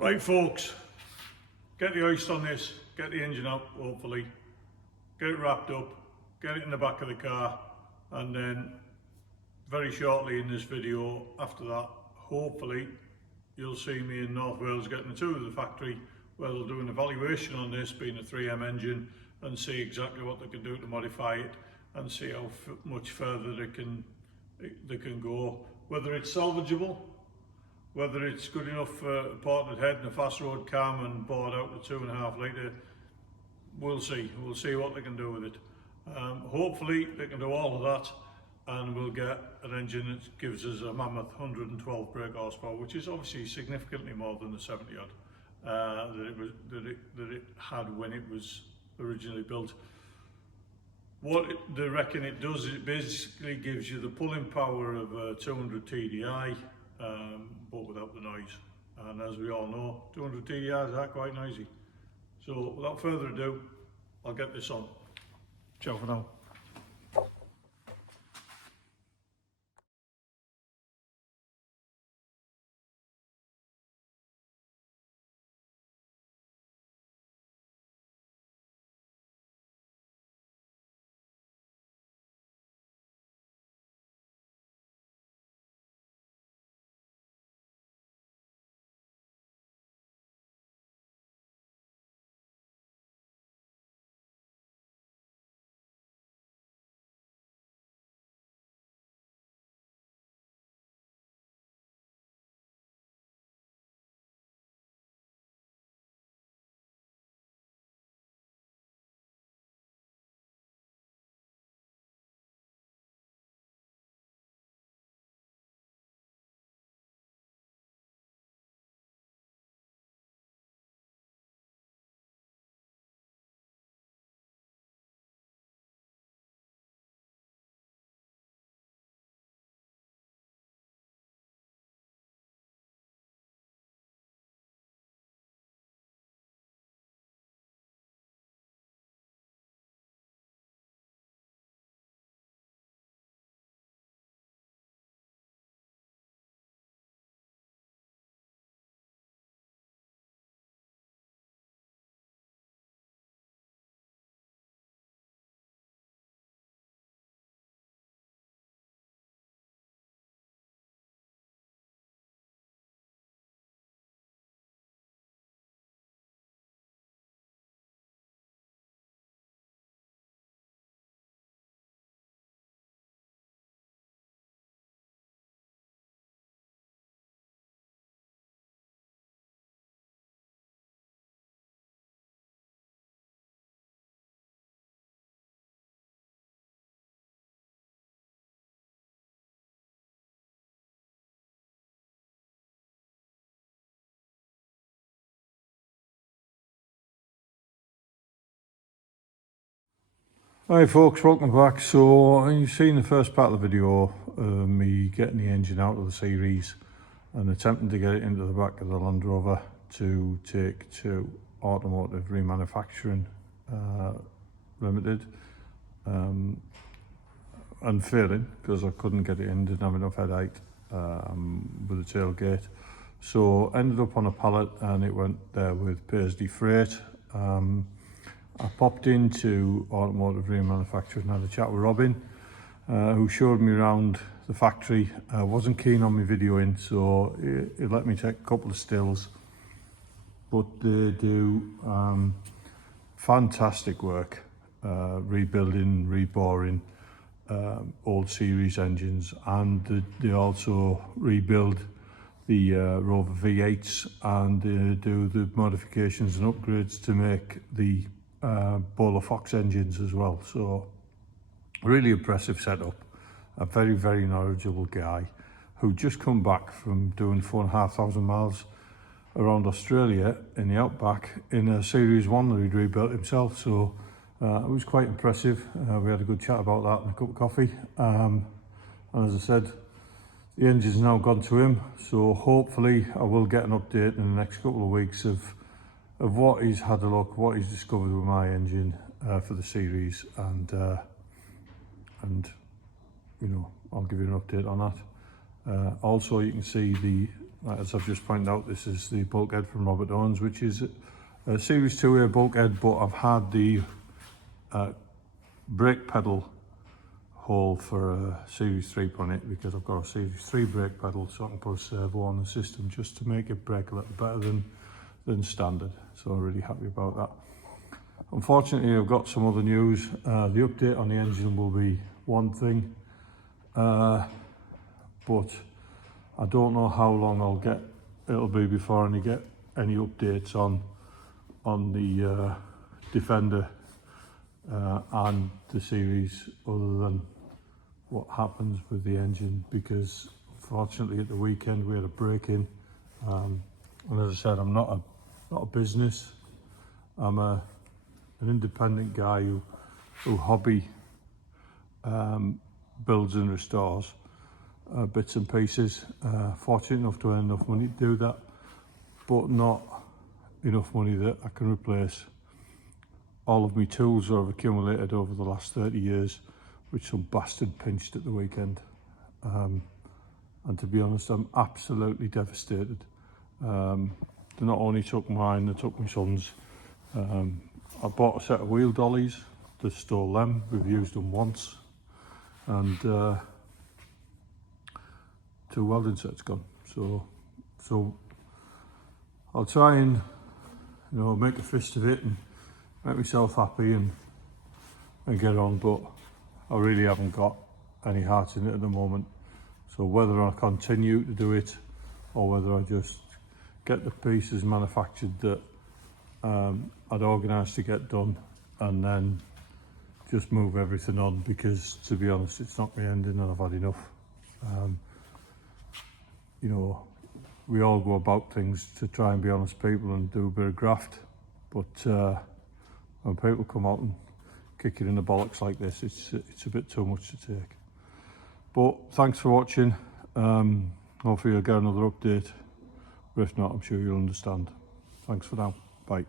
Right folks, get the hoist on this, get the engine up hopefully, get it wrapped up, get it in the back of the car, and then very shortly in this video after that, hopefully you'll see me in North Wales getting the tour of the factory where they'll do an evaluation on this being a 3M engine and see exactly what they can do to modify it and see how much further they can go, whether it's salvageable, whether it's good enough for a ported head and a fast road cam and bored out the 2.5 litre. We'll see what they can do with it. Hopefully they can do all of that and we'll get an engine that gives us a mammoth 112 brake horsepower, which is obviously significantly more than the 70 odd that it had when it was originally built. What they reckon it does, it basically gives you the pulling power of a 200 TDI, but without the noise. And as we all know, 200 TDIs are quite noisy. So without further ado, I'll get this on. Ciao for now. Hi folks, welcome back. So you've seen the first part of the video, me getting the engine out of the series and attempting to get it into the back of the Land Rover to take to Automotive Remanufacturing Limited, and failing because I couldn't get it in, didn't have enough head height with the tailgate. So ended up on a pallet and it went there with Paisley Freight. I popped into Automotive Remanufacturing and had a chat with Robin, who showed me around the factory. I wasn't keen on me videoing, so he let me take a couple of stills. But they do fantastic work, rebuilding, reboring old series engines, and they also rebuild the Rover V8s and do the modifications and upgrades to make the Bowler Fox engines as well. So really impressive setup. A very, very knowledgeable guy who just come back from doing 4,500 miles around Australia in the outback in a Series 1 that he'd rebuilt himself. So it was quite impressive. We had a good chat about that and a cup of coffee. And as I said, the engine's now gone to him, so hopefully I will get an update in the next couple of weeks of what he's had a look, what he's discovered with my engine for the series, and you know, I'll give you an update on that. Also you can see the, as I've just pointed out, this is the bulkhead from Robert Owens, which is a Series 2A bulkhead, but I've had the brake pedal hole for a Series 3 on it because I've got a Series 3 brake pedal, so I can put a servo on the system just to make it brake a little better than standard. So I'm really happy about that. Unfortunately, I've got some other news. The update on the engine will be one thing, but I don't know how long it'll be before I get any updates on the Defender and the series, other than what happens with the engine, because unfortunately at the weekend we had a break-in, and as I said, I'm not a business. I'm an independent guy who hobby builds and restores bits and pieces. Fortunate enough to earn enough money to do that, but not enough money that I can replace all of my tools that I've accumulated over the last 30 years, which some bastard pinched at the weekend. And to be honest, I'm absolutely devastated. They not only took mine, they took my son's. I bought a set of wheel dollies, they stole them, we've used them once, and 2 welding sets gone. So I'll try and, make a fist of it and make myself happy and get on, but I really haven't got any heart in it at the moment. So whether I continue to do it or whether I just get the pieces manufactured that I'd organised to get done and then just move everything on, because to be honest, it's not my ending and I've had enough. We all go about things to try and be honest people and do a bit of graft, but when people come out and kick it in the bollocks like this, it's a bit too much to take. But thanks for watching. Hopefully you'll get another update, but if not, I'm sure you'll understand. Thanks for now. Bye.